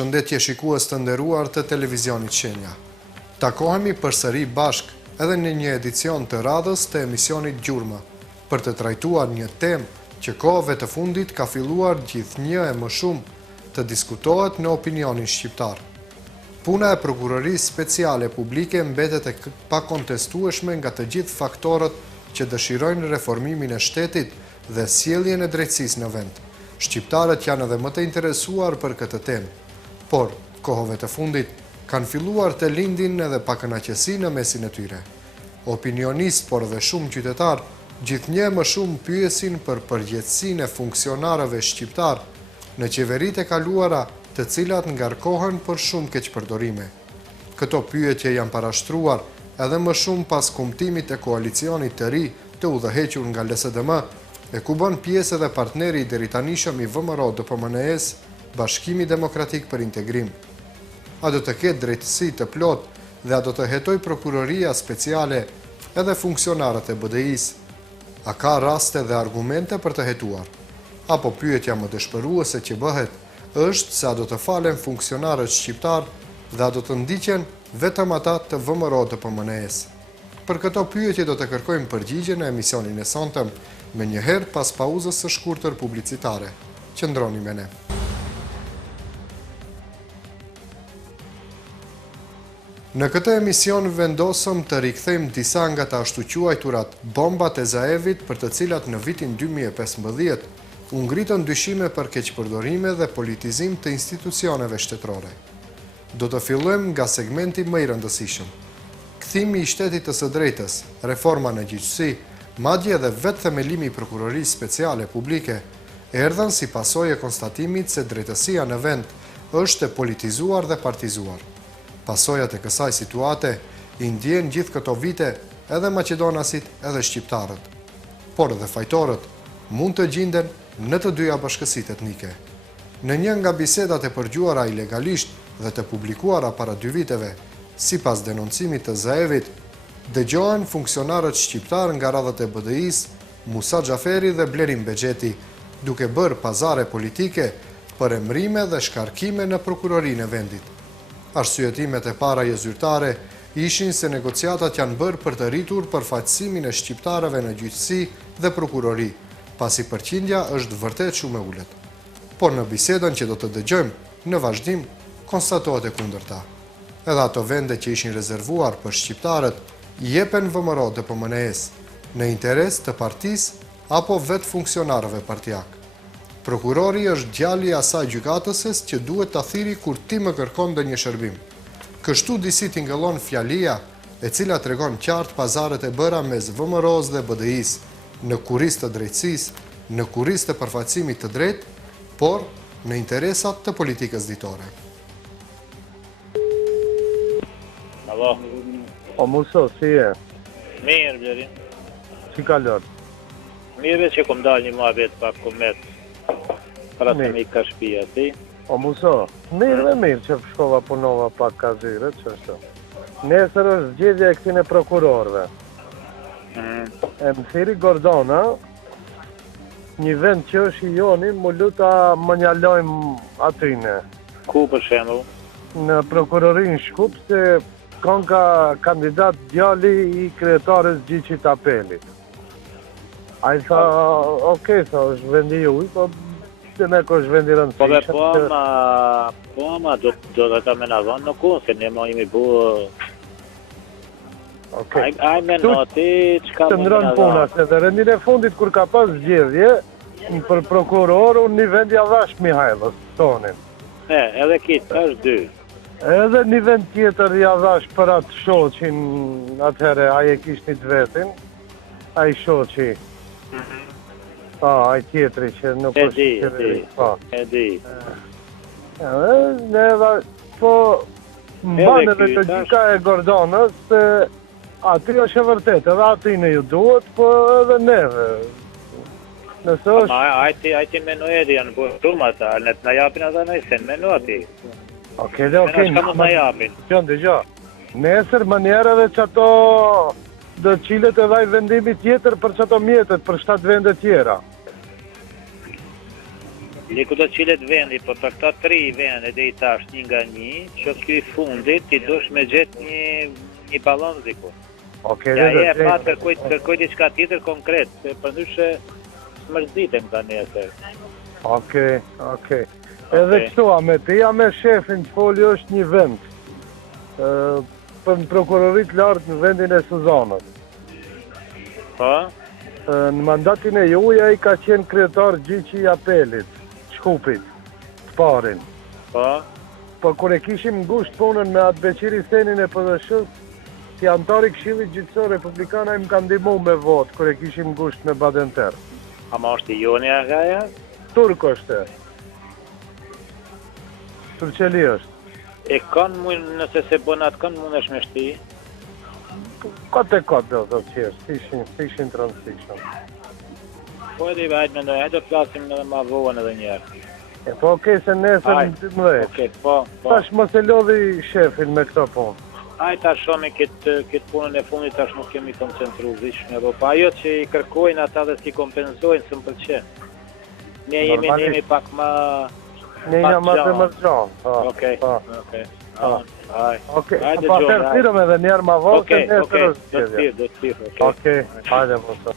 Përshëndetje shikues të nderuar të televizionit Shenja. Takohemi përsëri bashk edhe në një edicion të radhës të emisionit Gjurmë, për të trajtuar një temë që kohëve të fundit ka filluar gjithnjë e më shumë të diskutohet në opinionin shqiptar. Puna e Prokurorisë Speciale Publike mbetet e pakontestueshme nga të gjithë faktorët që dëshirojnë reformimin e shtetit dhe sjelljen e drejtësisë në vend. Shqiptarët janë edhe më të interesuar për këtë temë, por kohëve të fundit kanë filluar të lindin edhe pakënaqësi në mesin e tyre. Opinionistë, por edhe shumë qytetar, gjithnjë më shumë pyesin për përgjegjësinë e funksionarëve shqiptar në qeveritë e kaluara, të cilat ngarkohen për shumë keqpërdorime. Këto pyetje janë parashtruar edhe më shumë pas kumtimit e koalicionit të ri të udhëhequr nga LSDM, e ku bën pjesë edhe partneri i deritanishëm i VMRO-DPMNE-s, Bashkimi Demokratik për Integrim. A do të ketë drejtësi të plot dhe a do të hetoj Prokuroria Speciale edhe funksionarët e BDI-s? A ka raste dhe argumente për të hetuar? Apo pyetja më dëshpëruese që bëhet është se a do të falen funksionarët shqiptar dhe a do të ndiqen vetëm ata të VMRO-DPMNE-s? Për këto pyetje do të kërkojmë përgjigje në emisionin e sonetëm, me njëherë pas pauzës së shkurtër publicitare. Qëndroni me ne. Në këtë emision vendosëm të rikthejmë disa nga të ashtu quajturat bombat e Zaevit, për të cilat në vitin 2015 u ngritën dyshime për keqpërdorime dhe politizim të institucioneve shtetërore. Do të fillojmë nga segmenti më i rëndësishëm. Kthimi i shtetit të së drejtës, reforma në gjyqësi, madje edhe vetë themelimi i Prokurorisë Speciale Publike, erdhën si pasojë e konstatimit se drejtësia në vend është e politizuar dhe partizuar. Pasojat e kësaj situate i ndjen gjithë këto vite edhe maqedonasit edhe shqiptarët. Por edhe fajtorët mund të gjinden në të dyja bashkësitë etnike. Në një nga bisedat e përgjuara ilegalisht dhe të publikuara para 2 viteve, sipas denoncimit të Zaevit, dëgjohen funksionarët shqiptar nga radhët e BDI-s, Musa Xhaferi dhe Blerim Bexheti, duke bërë pazare politike për emrime dhe shkarkime në prokurorinë e vendit. Arsyetimet e para zyrtare ishin se negociatat janë bërë për të rritur përfaqësimin e shqiptarëve në gjyqësi dhe prokurori, pasi përqindja është vërtet shumë e ulët. Por në bisedën që do të dëgjojmë, në vazhdim konstatohet e kundërta. Edhe ato vende që ishin rezervuar për shqiptarët jepen VMRO-DPMNE-s në interes të partisë apo vetë funksionarëve partijak. Prokurori është djali i asaj gjykatëses që duhet ta thirrë kur ti më kërkon ndonjë shërbim. Kështu disi tingëllon fjalia e cila tregon qartë pazaret e bëra mes VMRO-s dhe BDI-s, në kurrizë të drejtësisë, në kurrizë të përfaqësimit të drejtë, por në interesat të politikës ditore. Alo. O Muso, si e? Mirë, Blerin. Si kalon? Mirë që kom dalë një muhabet pak komet. Para të mi ka shtëpia, ti? O Muso, mirë që shkova punova pak ka zyre, që është. Nesër është zgjedhja e këtine prokurorëve. E më thiri Gordona, një vend që është i joni, më luta më njalojmë atyne. Ku për shembull? Në prokurorinë Shkup, se kanë ka kandidat djali i kryetarës Gjiçit Apelit. A i tha, okej, tha, është vendi juj, po të ne ko është vendi rëndësishëm. Po ama, do të ta menavon në kunë, se ne ma imi bu... Aj me noti, qka të ndronë puna, se dhe rendin e fundit, kur ka pas zgjedhje, për prokuror, unë një vendi Avash Mihajlës, tonin. Edhe kitë, është 2. Edhe një vend tjetër javash për atë shoqin, atëhere aje kishtë një të vetin, aje shoqi. Aje tjetëri që nuk është qeveri. E di. Po, mbanë edhe të gjyka e Gordonës, se aty është e vërtet, edhe aty në ju duhet, po edhe neve. Nëse është... Ajti menu eri janë bërë shumë ata, në të në japin ata në isen menu ati. Okej, dëgjo. Nesër më njerëve që ato dë qilet e vaj vendimi tjetër për që ato mjetet, për 7 vende tjera. Liku do qilet vendi, po për këta 3 vende dhe i tash një nga një, që ky i fundit ti dosh me gjet një balans diku. Okej, Ja e pa kërkoj diçka tjetër konkret, se përndryshe smërzitem ka nesër. Okej. Edhe kështu, ti jam me shefin që foli është një vend. Për në prokurorit lartë në vendin e Suzanës. Po? Në mandatin e juja i ka qenë kryetar gjyqi i apelit, Shkupit, të parin. Po? Po kur e kishim ngusht punën me atë Beqiri Senin e PDSH-s, si antari Këshillit Gjyqësor Republikana i më ka ndihmu me votë kur e kishim ngusht me Badenter. Ama është i joni agaja? Turk është. Turqeli është. E kanë mund, nëse se bon atë kanë mund është me shti? Kote do të qeshtë, fishin transition. Po edhe i vajtë me ndoj, hajde flasim edhe ma vohën edhe njerë. Po okej, se nesër në 12. Okej, po. Tash mos e lodhi shefin me këto punë. Aj tash shomi këtë punën e fundit tash nuk kemi koncentru zishme, po ajo që i kërkojnë ata dhe si kompenzojnë së më pëlqen. Ne jemi pak ma... Ne jam atë më gjanë. Okej. Okej, pa tërësirëm edhe njerë ma vohë, se nesër është qedja. Do të thirë, Okej, hajde po të.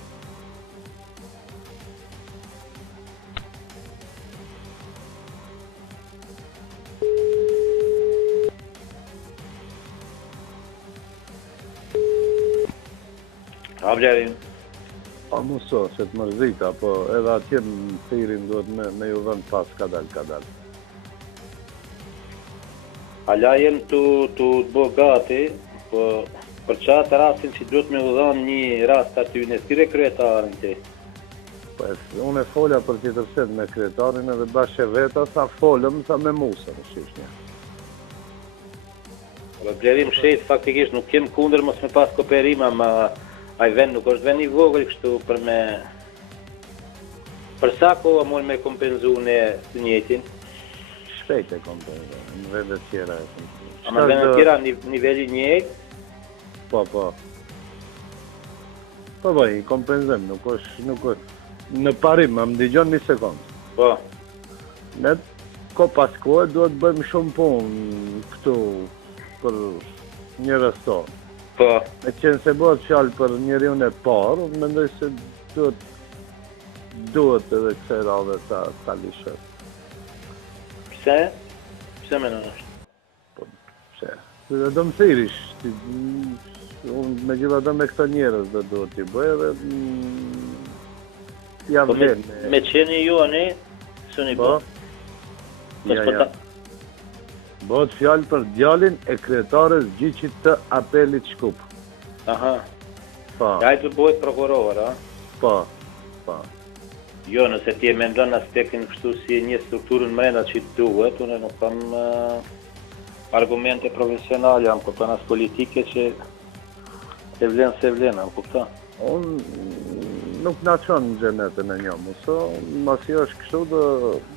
A vlerin? Pa muso, se të mërzita, po edhe atje në thirin duhet me ju dhënë pas kadal. Ala jem të bo gati, po për qatë rastin që duhet me u dhënë një rast aty në stire kryetarën ti. Po unë e folja për tjetër set me kryetarin edhe bashkë veta sa folëm sa me musa në shishnja. Po blerim shet faktikisht nuk kem kundër mos me pas kooperima, ma ai vend nuk është vend i vogël kështu për me... Për sa kohë mund me kompenzu në të njëjtin? Shpejt e kompenzu, në vende tjera e kompenzu. A në vende tjera nivelli njëjt? Po. Po, i kompenzem, nuk është... Në parim, më digjon një sekundë. Po. Ne, ko pas kohë, duhet bëjmë shumë punë këtu për një restoran. Po. Me qenë se bëhet fjalë për njeriun e parë, mendoj se duhet edhe kësaj radhe ta lishet. Pse? Pse me nënë është? Po, pse? Se do më thirish, unë me gjitha do me këta njerës dhe duhet t'i bëj edhe jam Po vjen. me qeni ju ani, së një po? Ja. Bëhet fjalë për djalin e kryetarës gjyqit të apelit Shkup. Aha. Po. Ja i të bëhet prokuror, a? Po. Jo, nëse ti e mendon aspektin kështu si një strukturën mrenda që të duhet, unë nuk kam argumente profesionale, am kupton as politike që e vlen se vlen, am kupton? Unë nuk na çon në xhenetën e një, so mos i është kështu do...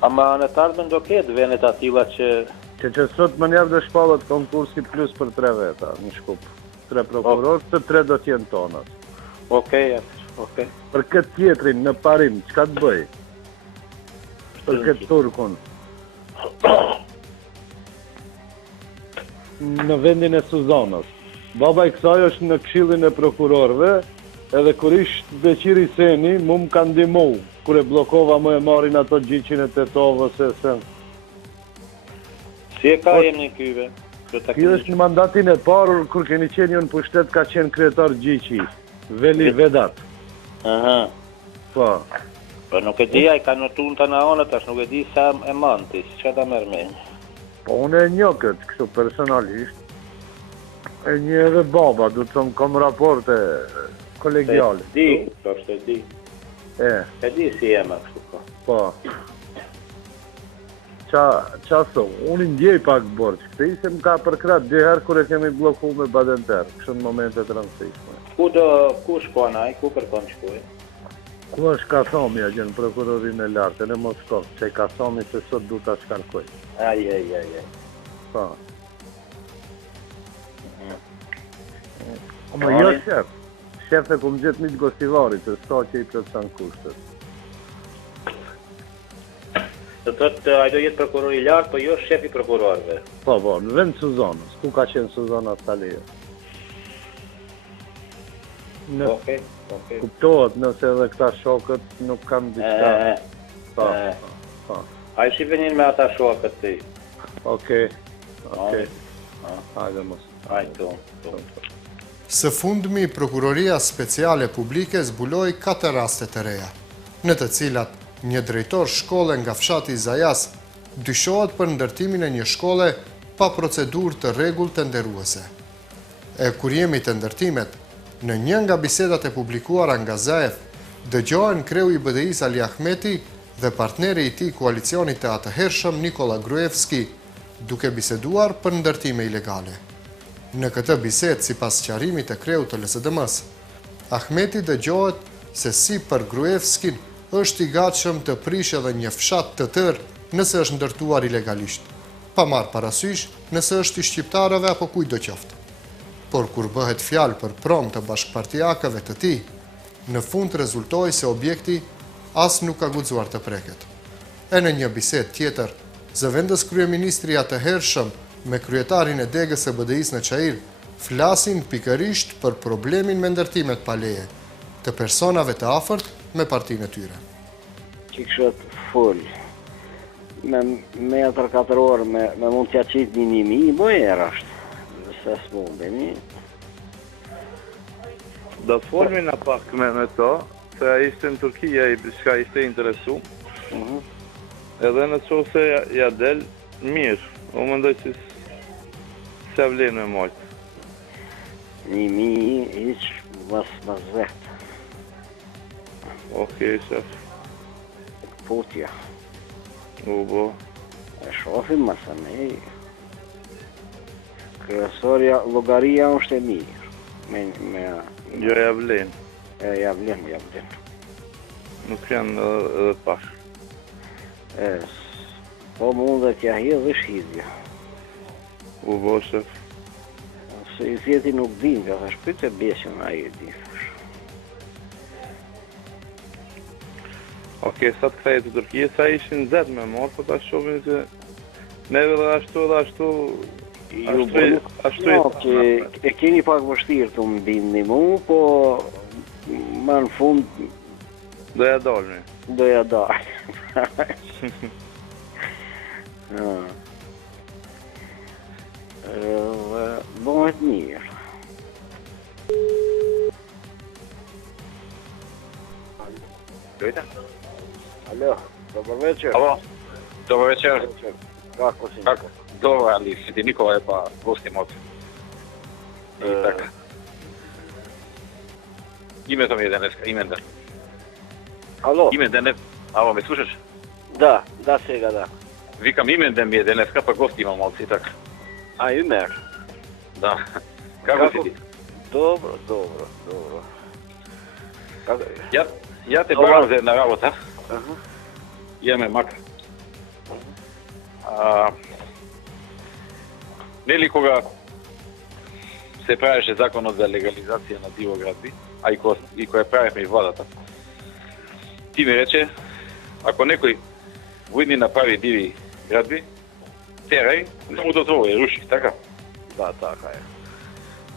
Ama në të ardhmen do ketë vendet atilla që... Që sot më njerë dhe shpallet konkursi plus për 3 veta në Shkup. 3 prokuror, të 3 do t'jenë tonat. Okej. Për këtë tjetrin në parim, çka të bëj? Për këtë turkun. Në vendin e Suzanës. Baba i kësaj është në këshillin e prokurorëve, edhe kur ishte Beqiri Seni, mu më ka ndihmu, kur e blokova më e marrin ato gjyqin e Tetovës e sen. Si e ka jem një kyve? Kjo është në mandatin e parë, kur keni qenë ju në pushtet, ka qenë kryetar gjyqi, Veli Vedat. Aha. Po. Po nuk e di, ai ka në tunë të na onët, tash nuk e di sa e manti, që ta merr me një. Po unë e një këtë, kështu personalisht. E një edhe baba, du të thëmë kom raporte kolegiale. E di. E di si jema kështu po. Po. Qa so, unë i ndjej pak borç këti, se më ka përkrat djeherë kër e kemi bloku me Badenter, kështu në momente të rëndësishme. Ku shkon ai, ku kërkon shkoj? Ku është Kasomi, a gjenë prokurorin e lartë, në Moskov, që Kasomi se sot du ta shkarkoj. Aj. Po. Më jo shef. Shef e ku më gjithë një të gostivarit, të s'ka që i plëtsan kushtet. Do thotë ai do jetë prokuror I lartë, po jo shefi prokurorëve. Po, në vend të zonës. Ku ka qenë Suzana Saleja? Okej. Kuptohet nëse edhe këta shokët nuk kanë diçka. Po. Ai shi venin me ata shokët ti. Okej. Hajde mos. Hajde. Së fundmi, Prokuroria Speciale Publike zbuloi 4 raste të reja, në të cilat një drejtor shkolle nga fshati Zajas dyshohet për ndërtimin e një shkolle pa procedurë të rregull të nderuese. E kur jemi të ndërtimet, në një nga bisedat e publikuara nga Zaev, dëgjohen kreu I BDI-s Ali Ahmeti dhe partneri I tij koalicionit të atëhershëm Nikola Gruevski, duke biseduar për ndërtime ilegale. Në këtë bisedë, sipas sqarimit të kreut të LSDM-s, Ahmeti dëgjohet se si për Gruevskin është I gatshëm të prishë edhe një fshat të tërë nëse është ndërtuar ilegalisht, pa marrë parasysh nëse është I shqiptarëve apo kujtdo qoftë. Por kur bëhet fjalë për pronë të bashkëpartiakëve të tij, në fund rezultoi se objekti as nuk ka guxuar të preket. E në një bisedë tjetër, zëvendës kryeministri atëhershëm me kryetarin e degës së BDI-s në Çair, flasin pikërisht për problemin me ndërtimet pa leje të personave të afërt me partinë e tyre. Që këshët full, me metër 4 orë, me mund t'ja qitë një 1.000, bojer është, se s'mundemi. Do folmi në pak me to, se a ishte në Turkija I shka ishte interesu, edhe në qo se ja del mirë, o më ndoj që se vlenë me mojtë. 1.000 iq mas vetë. Okej, shef. Putja. U bo. E shofim mas e me. Kryesoria, logaria është e mirë. Jo ja vlenë. Ja vlenë. Nuk janë edhe pak. Po mund dhe t'ja hi dhe shhidja. U bo, shef. Se I fjeti nuk din, ka thash pyet e bjeshin a I di. Okej, sa të kthejë të Turkije, sa ishin zetë me morë, po ta shohim se neve dhe ashtu e keni pak vështirë të mbindni mu, po ma në fund do ja dalmi. Do ja dalmi. Bëhet mirë. Dojta? Alo, dobar večer. Alo, dobar večer. Kako si? Kako? Dobro, ali si ti Nikola pa gosti moj. I така. Името ми е денеска, Именден. Ало? Именден е... Ало, ме слушаш? Да, сега да. Викам Именден ми е денеска, па гости имам малци, така. А, Юмер? Да. Како си ти? Dobro. Ја те барам за една работа. Имаме мака. Нели кога се правеше законот за легализација на диво градби, а и која правихме и владата, ти ми рече, ако некој во идни направи диви градби, терај, да му дозволи, руши, така? Да, така е.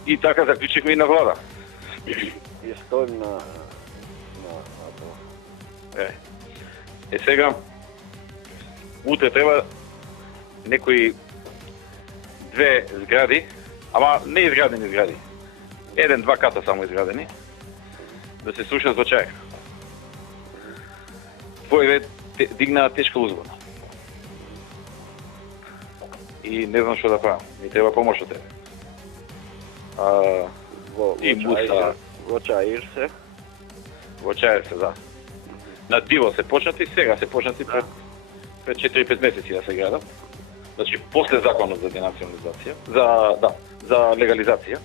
И така заклучивме и на влада. И стоим на това. Сега, утре треба некои 2 згради, ама не изградени згради, 1-2 ката само изградени, да се слушат во Чаир. Твој дигнаа тешка узбуна. И не знам што да правам, ми треба помош од тебе. Во Чаир се? Во Чаир се, да. На диво се почнати, сега се почнати пред 4-5 месеци да се градат. Значи, после законот за денационализација, за легализација.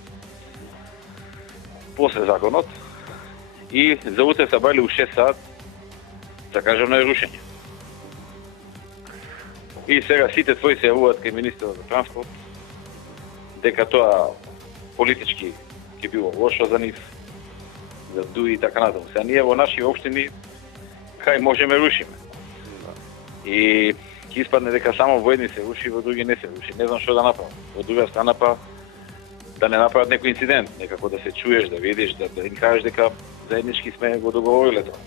После законот. И за утре се бали у 6 сат, да кажем, на рушење. И сега сите твои се јавуваат кај министерот за транспорт, дека тоа политички ќе било лошо за нив, за ДУИ и така натаму. Сега ние во наши општини кај можеме рушиме. И ќе испадне дека само во едни се руши, во други не се руши. Не знам што да направам. Во друга страна па да не направат некој инцидент, некако да се чуеш, да видиш, да им кажеш дека заеднички сме го договориле тоа.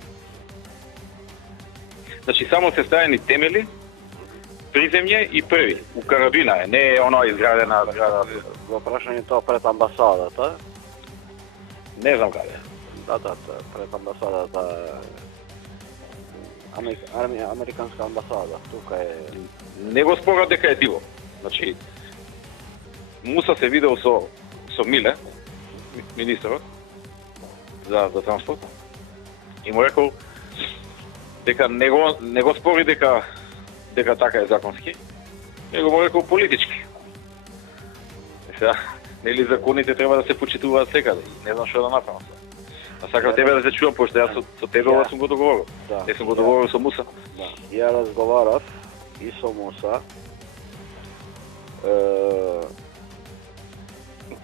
Значи само се ставени темели, приземје и први. У карабина е, не е оно изградена зграда. Во прашање тоа пред амбасадата. Не знам каде. Да, пред амбасадата. Американска амбасада, тука е... Не го спорат дека е диво. Значи, Муса се видел со Миле, министерот, за транспорт, и му рекол дека не го спори дека така е законски, него му рекол политички. Сега, нели законите треба да се почитуваат секаде, не знам што да направам. А сакам тебе да се чувам, пошто јас со тебе ова сум го договорил. Да. Не сум го договорил со Муса. Да. Ја разговарав и со Муса.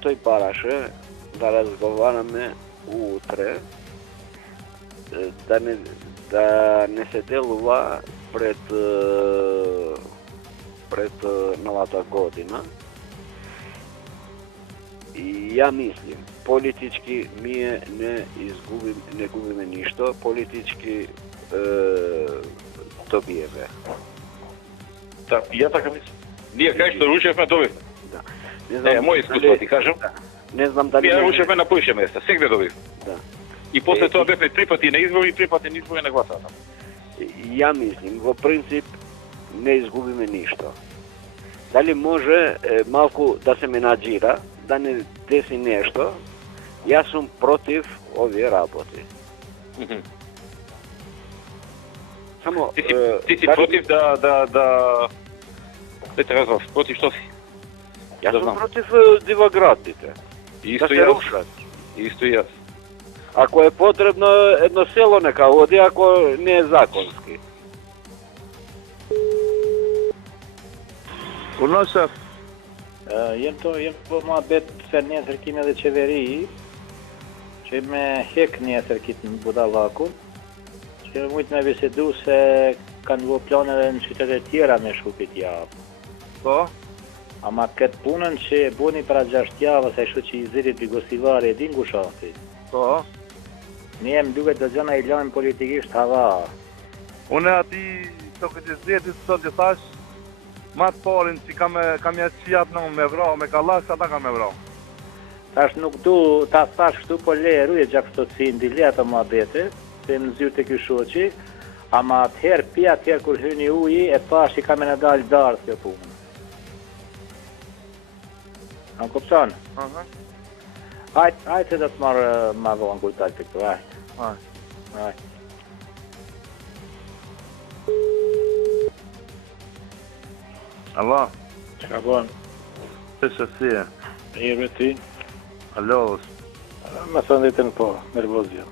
Тој бараше да разговараме утре, да не се делува пред новата година. И ја мислим, политички ние не губиме ништо, политички добиеме. Да, и ја така мислам. Ние кај што рушевме, добивме. Да. Мој искуство ти кажам. Да. Не знам дали... Ние рушевме на поише места, сегде добивме. Да. И после тоа бевме 3 пати на избори и 3 пати на избори на гласата. Ја мислим, во принцип не изгубиме ништо. Дали може малку да се менаџира, да не деси нешто, јас сум против овие работи. Само Ти си против да те разбрав, против што си? Јас сум против дивоградите. Исто да се јас. рушат. Исто јас. Ако е потребно, едно село нека оди, ако не е законски. Urna shef, Jem po ma bet se nesër kime dhe qeveri që me hek nesër kitë në budallakun që mujtë me bisedu se kanë vo plane dhe në qytetet tjera me shupit javë. po, Ama këtë punën që e boni para 6 javës e shu që i zirit për Gosivari e din gushati. po. Ne më duket të gjëna i lajmë politikisht hava. Unë ati të këtë zjetit sot që thash, ma të parin që kam ja qijat në me vra, me kallash, ata kam me vra. Tash nuk du, ta thash këtu po le ruje gjaktocin, di le ato muhabete, se në zyrë të ky shoqi, ama atëherë pi atëherë kur hyni uji e pash i kam e në dalë darë kjo punë. Në kupton? Hajtë se do të marrë ma vonë kujtaj të këtu, hajtë. Allah, Çka bon? të shësie. Mirë ti? Alo, Me thënë ditën po, nervoz jo.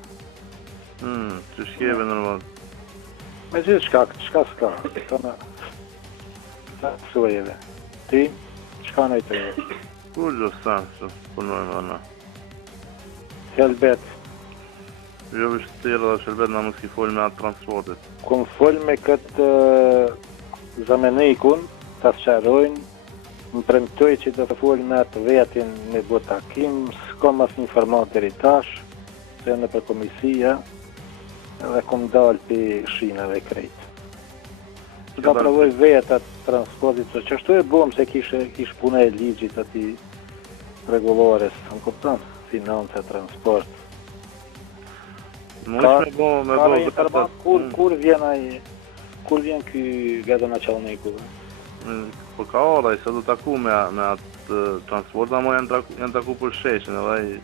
që shkjeve nërmaz. Me gjithë çka s'ka. Tëna, suajeve. Ti? Çka në i të një? Kur gjo stanë që punojnë vana? Helbet. Jo vishë të tjera dhe shërbet në mëski folë me atë transportit. Kum fol me këtë zamenikun, ta sqarojnë, më premtoj që do të fol me atë vetin me bo takim, s'kam as informat deri tash, se në për komisia, edhe kom dalë për shinave krejt. Ka provoj vetat transportit, që qështu e bom se kish puna e ligjit ati regulores, më kupton, financa, transport. Kur vjen ky gradonaçelniku? Po ka oraj, se do taku me atë transport, ama janë taku për sheshin, edhe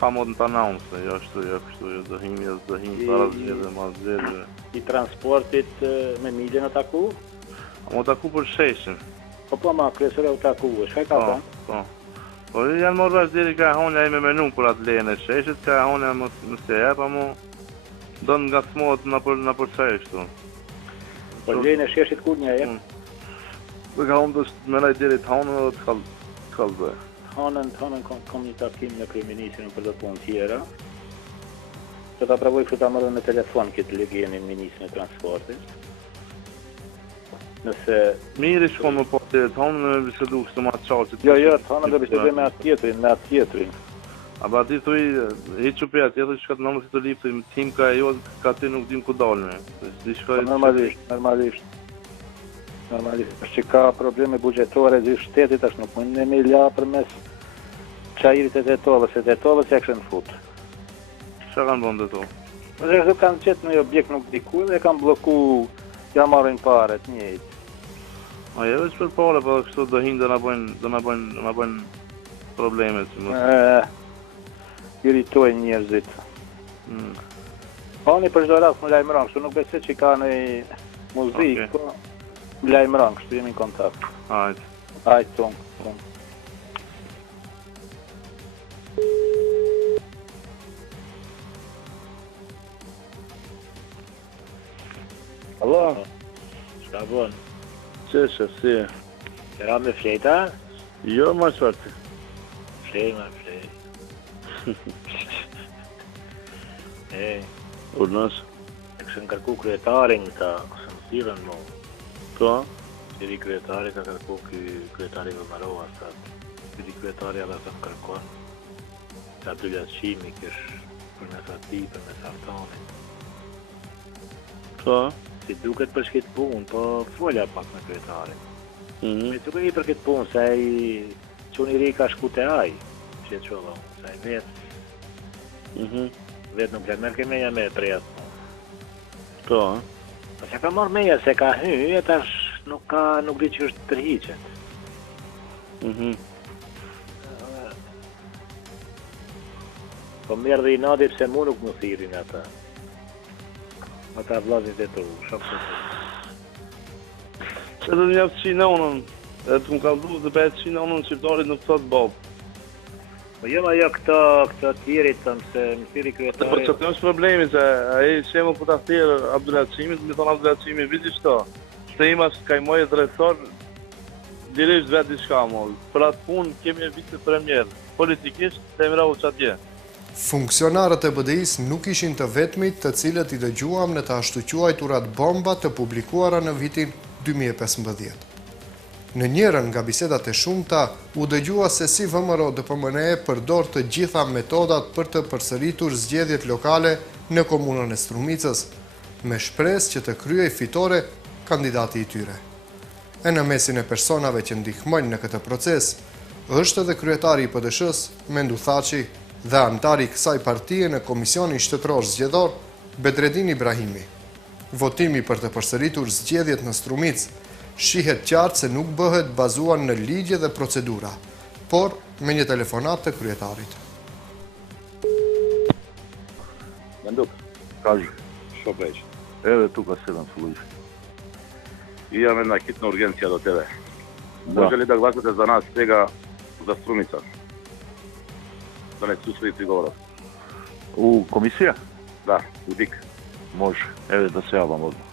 ka mod në tanaum, se jo kështu, jo dëhim, para zgjedhe, ma zgjedhe. I transportit me milje në taku? Ama taku për sheshin. Po ma, kryesore u taku, shka ka ta? Po. Po janë morë vesh deri ka honja i me menu për atë lejën e sheshit, ka honja më se jep, ama do nga smot në për sheshtu. Po lejën e sheshit kur një jep? Dhe ka honë të shmenaj deri të honën dhe të kalbë. Hanën kom një takim në kryeministrin për të punë tjera. Do ta provoj kështu ta marrë me telefon këtë legjenin ministrin e transportit. Nëse... Mirë shkon më po të tonë në bisedu kështu ma qartë. Jo, të tonë do bisedoj me atë tjetrin. A ba ti thuj, heqë për atë tjetër që ka të nëmë si të lipë, tim ka jo, ka ti nuk dim ku dalme. Normalisht. Është që ka probleme bugjetore dhe shtetit, është nuk mund në me la për mes qajirit e Tetovës, se Tetovës ja kështë në fut. Qa kanë bëndë të to? Dhe kanë qetë në objekt nuk diku dhe kanë bloku, ja marrin paret njëjtë. A je veç për pare, pa kështu do hinë dhe na bëjnë probleme. Iritojnë njerëzit. Oni për çdo rast më lajmëron, kështu nuk besoj që ka në muzikë, po më lajmëron, kështu jemi në kontakt. Ajde, tonë. Alo? Shka bon? Qeshe, si e? Era me flejta? Jo, ma qëtë. Flej. Urnës? E kështë në kërku kryetarin ka së më thirën mo. Po? Diri kryetari ka kërku kryetari Vëmarova, diri kryetari edhe të më kërkon. Ka të lëqimi kësh për mes ati, për mes artani. Po? Si duket për shkit punë, po folja pak me kryetarin. Me duke i për këtë punë, se i qënë i ri ka shku të aj, që e qëllo, se i vetë. Vetë nuk le merke meja me prejat. Po? Po që ka marrë meja se ka hy, e tash nuk di që është tërhiqet. Po mërë dhe i nadi pse mu nuk më thirin ata. Ata vllazit e tu, shokët e tu. Se të një aftë qina unën, e të më kaldu dhe për e të qina unën qiptarit nuk thot babë. Po jo këto tjerit tëmë se më thiri kryetarit. Për që të është problemi që a e shemë për të thirë Abdulacimit, mi thonë Abdulacimit, viti shto, se ima që kaj mojë drejtor, dirisht vetë di shka mo. Për atë punë kemi e vice premier, politikisht, të emra u që atje. Funksionarët e BDI-s nuk ishin të vetmit të cilët i dëgjuam në të ashtuquajturat bomba të publikuara në vitin 2015. Në njërën nga bisedat e shumta, u dëgjua se si VMRO DPMNE përdor të gjitha metodat për të përsëritur zgjedhjet lokale në komunën e Strumicës, me shpresë që të kryej fitore kandidati i tyre. E në mesin e personave që ndihmojnë në këtë proces, është edhe kryetari i PD-s-s, Mendu Thaçi, dhe antari kësaj partie në Komisionin Shtetëror Zgjedhor, Bedredin Ibrahimi. Votimi për të përsëritur zgjedhjet në Strumicë shihet qartë se nuk bëhet bazuar në ligje dhe procedura, por me një telefonat të kryetarit. Menduk, Kaži, što preći? edhe tu ka 7 služi. Imam jedna hitna urgencija do tebe. Može li da glasate za nas svega za Strumica? Da ne susredi prigovora. U komisija? Da, u DIK. Može, evo da se javam odmah.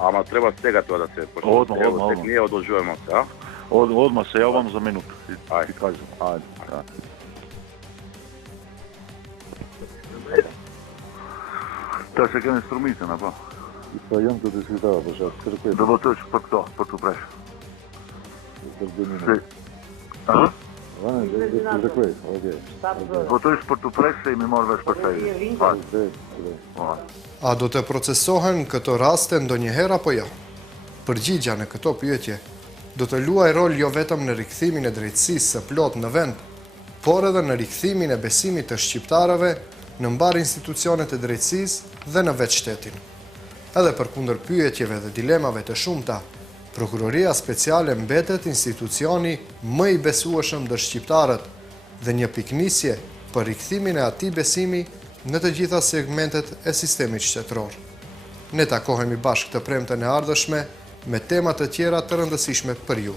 Ama treba svega to da se... Odmah. Tek nije odložujemo se, a? Odmah se javam za minutu. Ajde. Ti kažem, ajde. Ta se kene Strumica, na pa? Po jam të diskutova, po shatë kërkoj. Do votosh për këto, për të presh. Për 2 minuta. Aha? Kërkoj, okej. Votosh për të presh se i mi marrë vesh për sejë. A do të procesohen këto raste ndonjëherë apo jo? Përgjigja në këto pyetje do të luaj rol jo vetëm në rikthimin e drejtësisë së plot në vend, por edhe në rikthimin e besimit të shqiptarëve në mbar institucionet e drejtësisë dhe në vetë shtetin. Edhe përkundër pyetjeve dhe dilemave të shumta, Prokuroria Speciale mbetet institucioni më i besueshëm ndër shqiptarët dhe një piknisje për rikthimin e atij besimi në të gjitha segmentet e sistemit shtetëror. Ne takohemi bashkë të premten e ardhshme me tema të tjera të rëndësishme për ju.